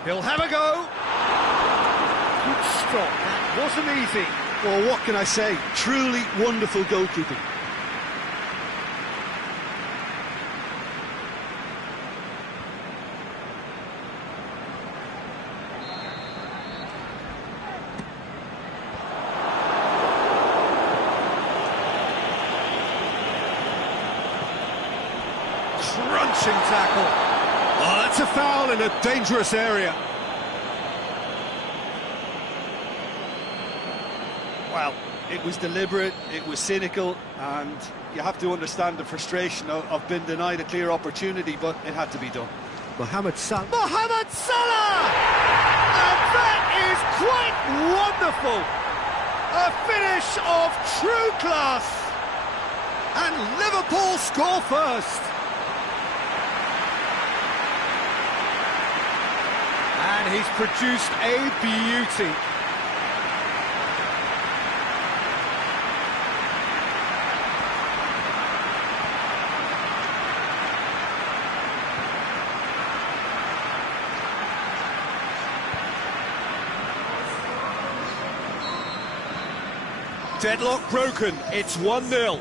He'll have a go. Good stop. That wasn't easy. Well, what can I say? Truly wonderful goalkeeping. Crunching tackle. Oh, that's a foul in a dangerous area. Well, it was deliberate, it was cynical, and you have to understand the frustration of being denied a clear opportunity, but it had to be done. Mohamed Salah. Mohamed Salah! And that is quite wonderful. A finish of true class. And Liverpool score first. And he's produced a beauty. Deadlock broken, it's 1-0.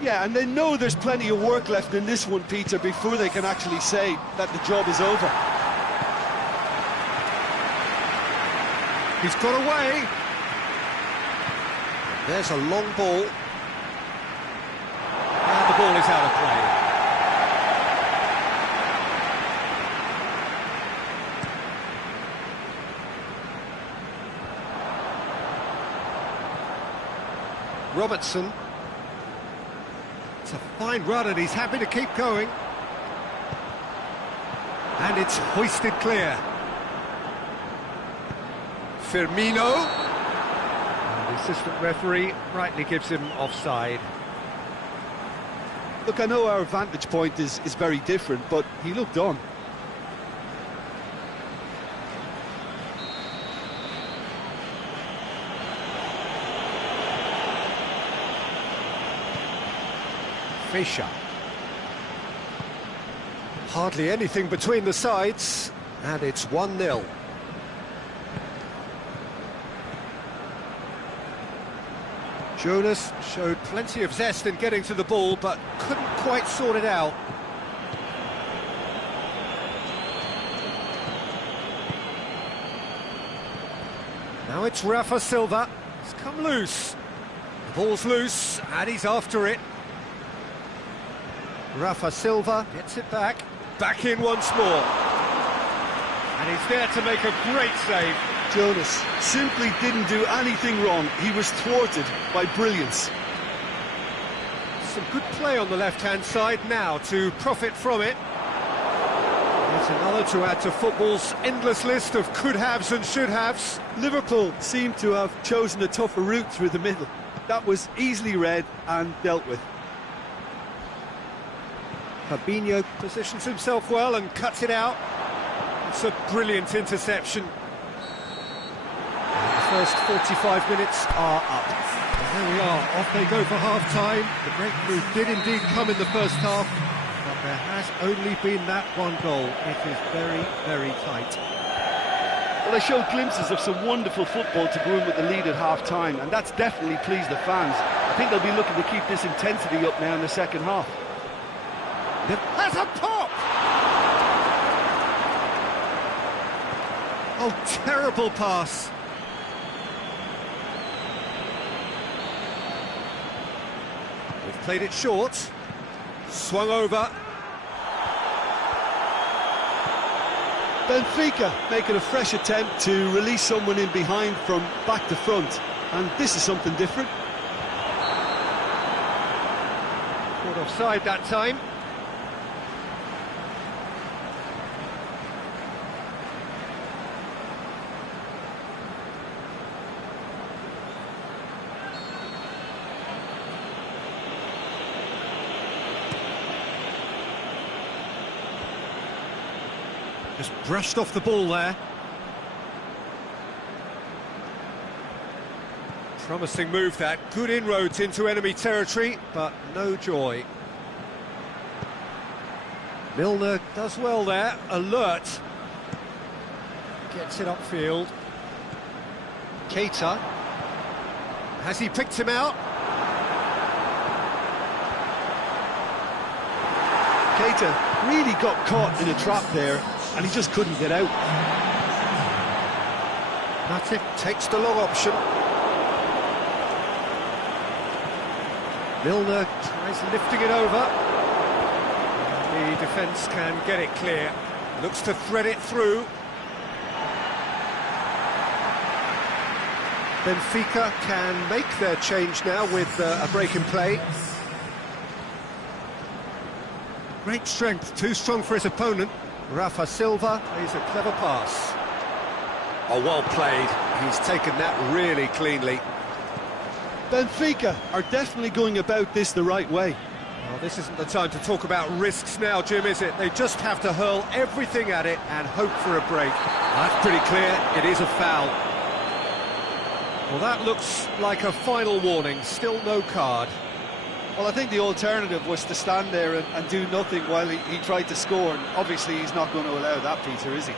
Yeah, and they know there's plenty of work left in this one, Peter, before they can actually say that the job is over. He's got away. There's a long ball. the ball is out of play. Robertson. It's a fine run and he's happy to keep going. And it's hoisted clear. Firmino. And the assistant referee rightly gives him offside. Look, I know our vantage point is very different, but he looked on. Fischer. Hardly anything between the sides, and it's 1-0. Jonas showed plenty of zest in getting to the ball, but couldn't quite sort it out. Now it's Rafa Silva. It's come loose. The ball's loose, and he's after it. Rafa Silva gets it back in once more. And he's there to make a great save. Jonas simply didn't do anything wrong. He was thwarted by brilliance. Some good play on the left-hand side now to profit from it. It's another to add to football's endless list of could-haves and should-haves. Liverpool seemed to have chosen a tougher route through the middle. That was easily read and dealt with. Fabinho positions himself well and cuts it out. It's a brilliant interception. And the first 45 minutes are up. And there we are, off they go for half-time. The breakthrough did indeed come in the first half, but there has only been that one goal. It is very, very tight. Well, they showed glimpses of some wonderful football to go in with the lead at half-time, and that's definitely pleased the fans. I think they'll be looking to keep this intensity up now in the second half. Has a pop! Oh, terrible pass. They've played it short. Swung over. Benfica making a fresh attempt to release someone in behind from back to front. And this is something different. Caught offside that time. Just brushed off the ball there. Promising move that. Good inroads into enemy territory, but no joy. Milner does well there. Alert. Gets it upfield. Keita. Has he picked him out? Keita really got caught in a trap there, and he just couldn't get out. Matic takes the long option. Milner tries lifting it over. The defence can get it clear. Looks to thread it through. Benfica can make their change now with a break in play. Great strength, too strong for his opponent. Rafa Silva plays a clever pass. Oh, well played. He's taken that really cleanly. Benfica are definitely going about this the right way. Well, this isn't the time to talk about risks now, Jim, is it? They just have to hurl everything at it and hope for a break. That's pretty clear. It is a foul. Well, that looks like a final warning. Still no card. Well, I think the alternative was to stand there and do nothing while he tried to score, and obviously he's not going to allow that, Peter, is he?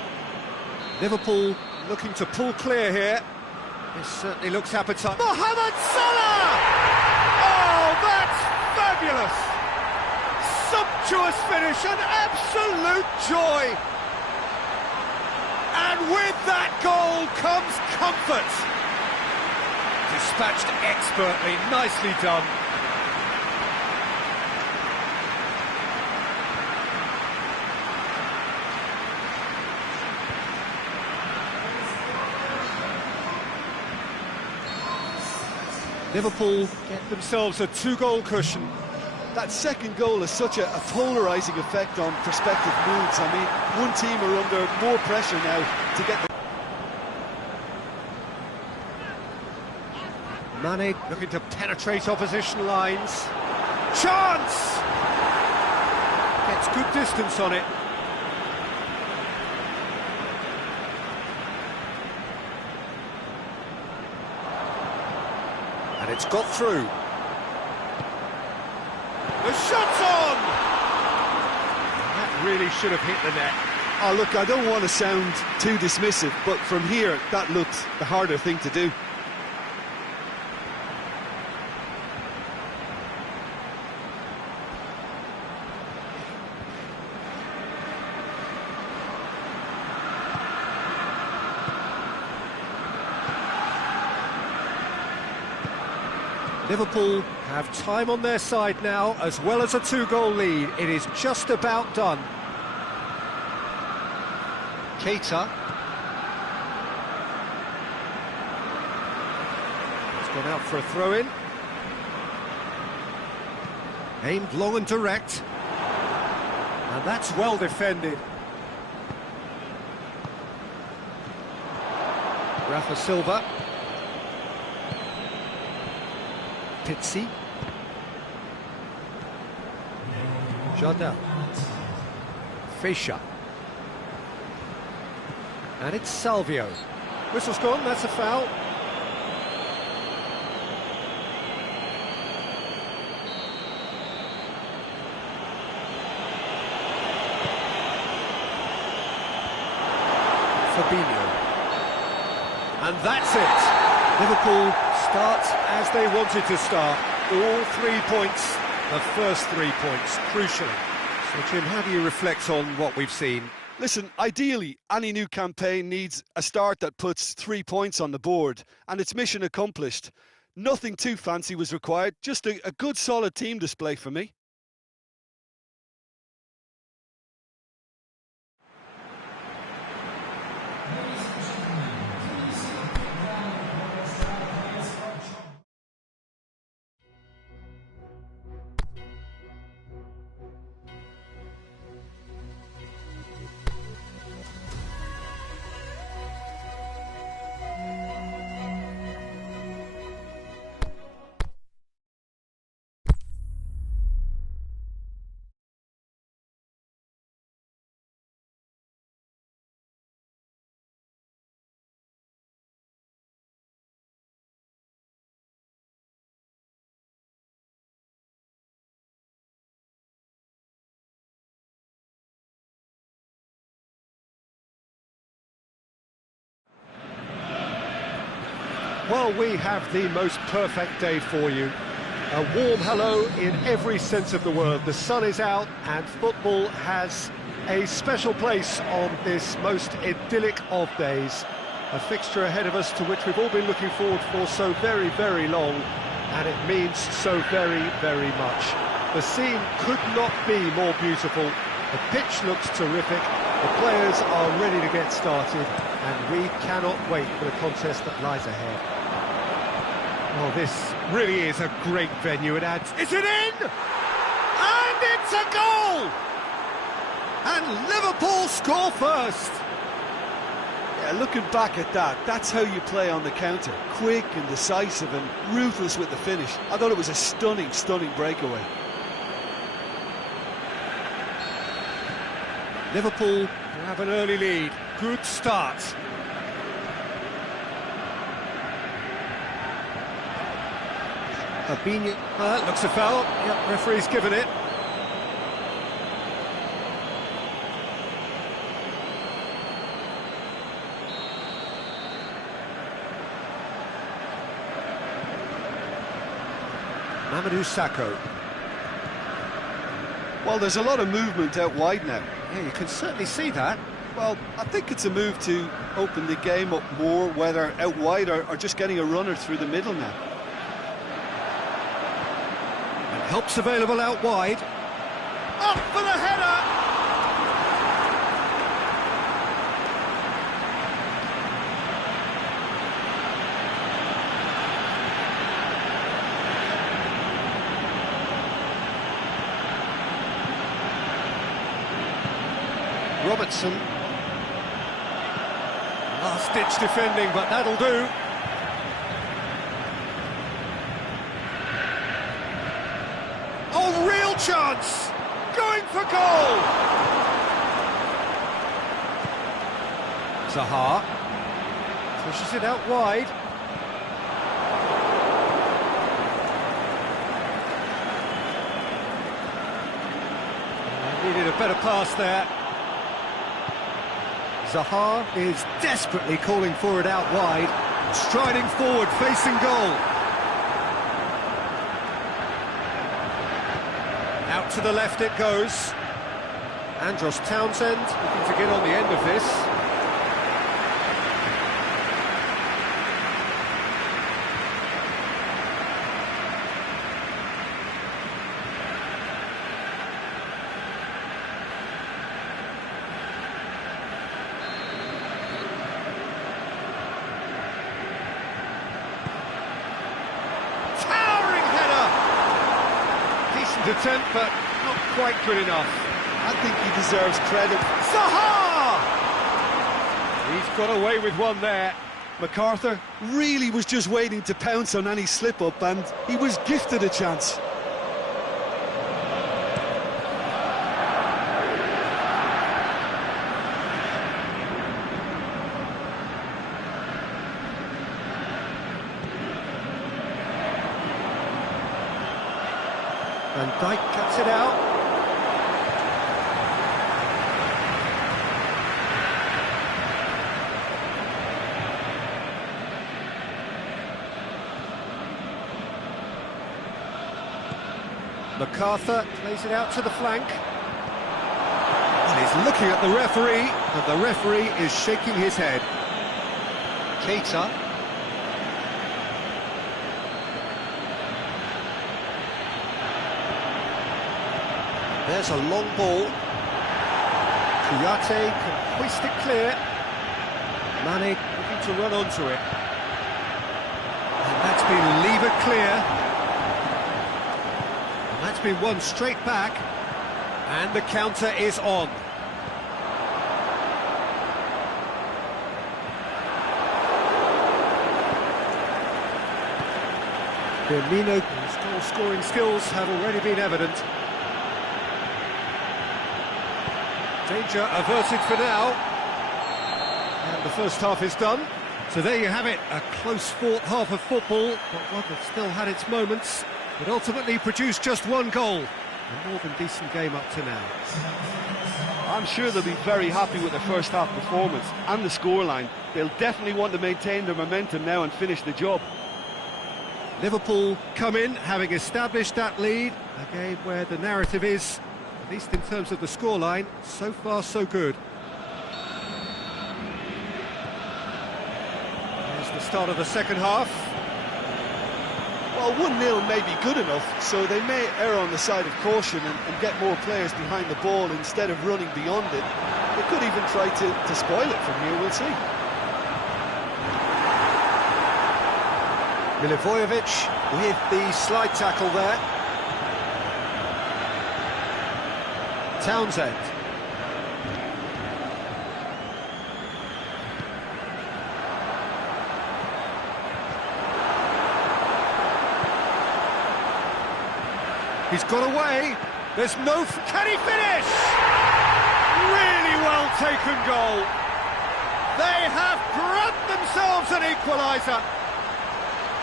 Liverpool looking to pull clear here. This certainly looks appetizing. Mohamed Salah! Oh, that's fabulous! Sumptuous finish, an absolute joy! And with that goal comes comfort. Dispatched expertly, nicely done. Liverpool get themselves a 2-goal cushion. That second goal has such a polarising effect on prospective moods. I mean, one team are under more pressure now to get the... Mane looking to penetrate opposition lines. Chance! Gets good distance on it. And it's got through. The shot's on! That really should have hit the net. Oh, look, I don't want to sound too dismissive, but from here, that looks the harder thing to do. Liverpool have time on their side now, as well as a 2-goal lead. It is just about done. Keita. It's gone out for a throw-in. Aimed long and direct. And that's well defended. Rafa Silva. Pizzi. Jardel. Fischer. And it's Salvio. Whistle's gone, that's a foul. Fabinho. And that's it. Liverpool start as they wanted to start. All 3 points, the first 3 points, crucially. So, Jim, how do you reflect on what we've seen? Listen, ideally, any new campaign needs a start that puts 3 points on the board, and it's mission accomplished. Nothing too fancy was required, just a good, solid team display for me. Well, we have the most perfect day for you. A warm hello in every sense of the word. The sun is out and football has a special place on this most idyllic of days. A fixture ahead of us to which we've all been looking forward for so very, very long, and it means so very, very much. The scene could not be more beautiful. The pitch looks terrific. The players are ready to get started, and we cannot wait for the contest that lies ahead. Well, this really is a great venue. It adds... Is it in? And it's a goal! And Liverpool score first! Yeah, looking back at that, that's how you play on the counter. Quick and decisive and ruthless with the finish. I thought it was a stunning, stunning breakaway. Liverpool have an early lead. Good start. Fabinho, looks a foul. Yep, referee's given it. Mamadou Sakho. Well, there's a lot of movement out wide now. Yeah, you can certainly see that. Well, I think it's a move to open the game up more, whether out wide or just getting a runner through the middle now. And help's available out wide. Up for the header! Robertson. Last-ditch defending, but that'll do. Oh, real chance! Going for goal! Zaha pushes it out wide. Needed a better pass there. Zaha is desperately calling for it out wide, striding forward, facing goal. Out to the left it goes. Andros Townsend looking to get on the end of this. Attempt, but not quite good enough. I think he deserves credit. Zaha! He's got away with one there. MacArthur really was just waiting to pounce on any slip-up, and he was gifted a chance. Van Dijk cuts it out. MacArthur plays it out to the flank. And he's looking at the referee, and the referee is shaking his head. Keita. There's a long ball. Kouyaté can hoist it clear. Mane looking to run onto it. And that's been levered clear. And that's been won straight back. And the counter is on. Firmino's goal-scoring skills have already been evident. Danger averted for now. And the first half is done. So there you have it, a close-fought half of football, but one that still had its moments, but ultimately produced just one goal. A more than decent game up to now. I'm sure they'll be very happy with their first half performance and the scoreline. They'll definitely want to maintain their momentum now and finish the job. Liverpool come in, having established that lead, a game where the narrative is, at least in terms of the scoreline, so far so good. Here's the start of the second half. Well, 1-0 may be good enough, so they may err on the side of caution and get more players behind the ball instead of running beyond it. They could even try to spoil it from here, we'll see. Milivojevic with the slide tackle there. Townsend. He's got away. There's no... Can he finish? Really well taken goal. They have grabbed themselves an equaliser.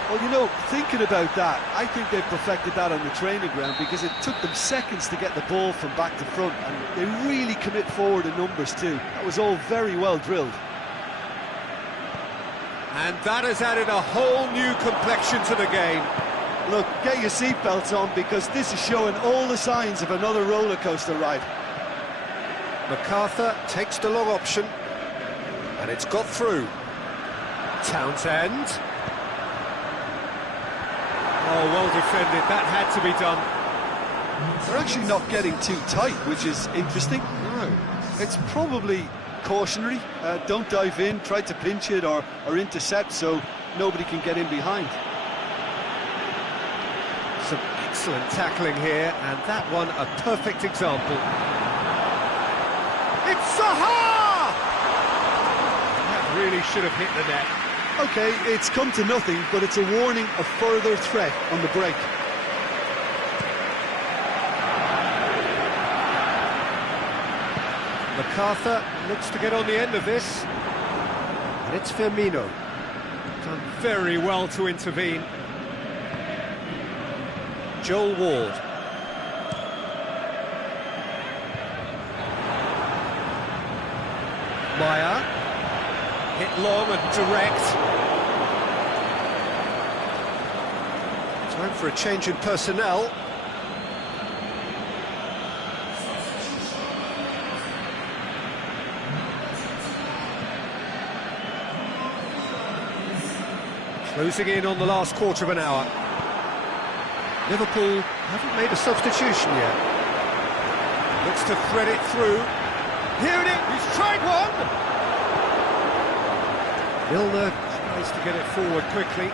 Well, you know, thinking about that, I think they perfected that on the training ground because it took them seconds to get the ball from back to front, and they really commit forward in numbers too. That was all very well drilled. And that has added a whole new complexion to the game. Look, get your seatbelts on because this is showing all the signs of another roller coaster ride. MacArthur takes the long option, and it's got through. Townsend. Oh, well defended, that had to be done. They're actually not getting too tight, which is interesting. No. It's probably cautionary. Don't dive in, try to pinch it or intercept so nobody can get in behind. Some excellent tackling here, and that one a perfect example. It's Zaha! That really should have hit the net. OK, it's come to nothing, but it's a warning of further threat on the break. MacArthur looks to get on the end of this. And it's Firmino. Done very well to intervene. Joel Ward. Maya. Hit long and direct. Time for a change in personnel. Closing in on the last quarter of an hour. Liverpool haven't made a substitution yet. Looks to thread it through. Here it is, he's tried one! Milner tries to get it forward quickly.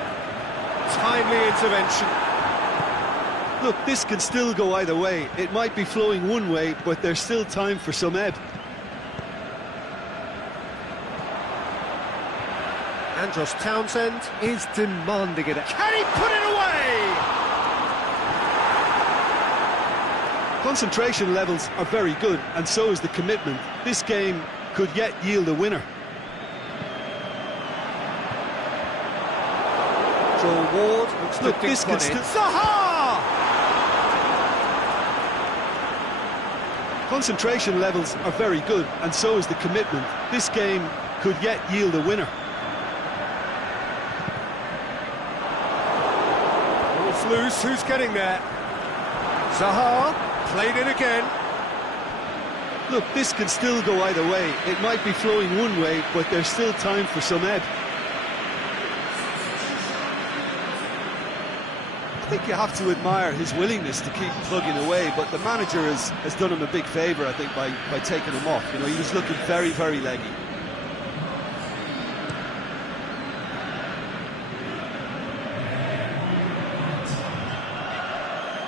Timely intervention. Look, this can still go either way. It might be flowing one way, but there's still time for some ebb. Andros Townsend is demanding it. Can he put it away? Concentration levels are very good, and so is the commitment. This game could yet yield a winner. Joel Ward looks to Look, this can still... Zaha! Concentration levels are very good, and so is the commitment. This game could yet yield a winner. Ball's loose, who's getting there? Zaha, played it again. Look, this can still go either way. It might be flowing one way, but there's still time for some ebb. I think you have to admire his willingness to keep plugging away, but the manager has done him a big favour, I think, by taking him off. You know, he was looking very, very leggy.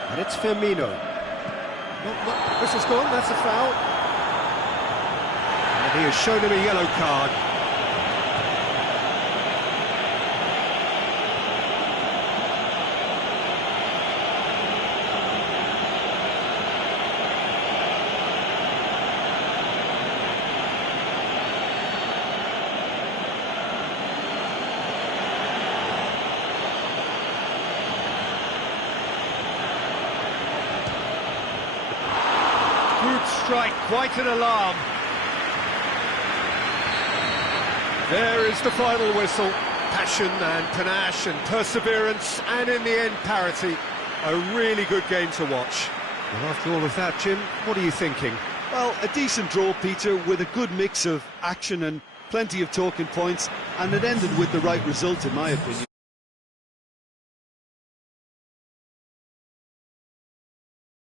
And it's Firmino. This is gone, that's a foul. And he has shown him a yellow card. Good strike, quite an alarm. There is the final whistle. Passion and panache and perseverance, and in the end, parity. A really good game to watch. Well, after all of that, Jim, what are you thinking? Well, a decent draw, Peter, with a good mix of action and plenty of talking points, and it ended with the right result, in my opinion.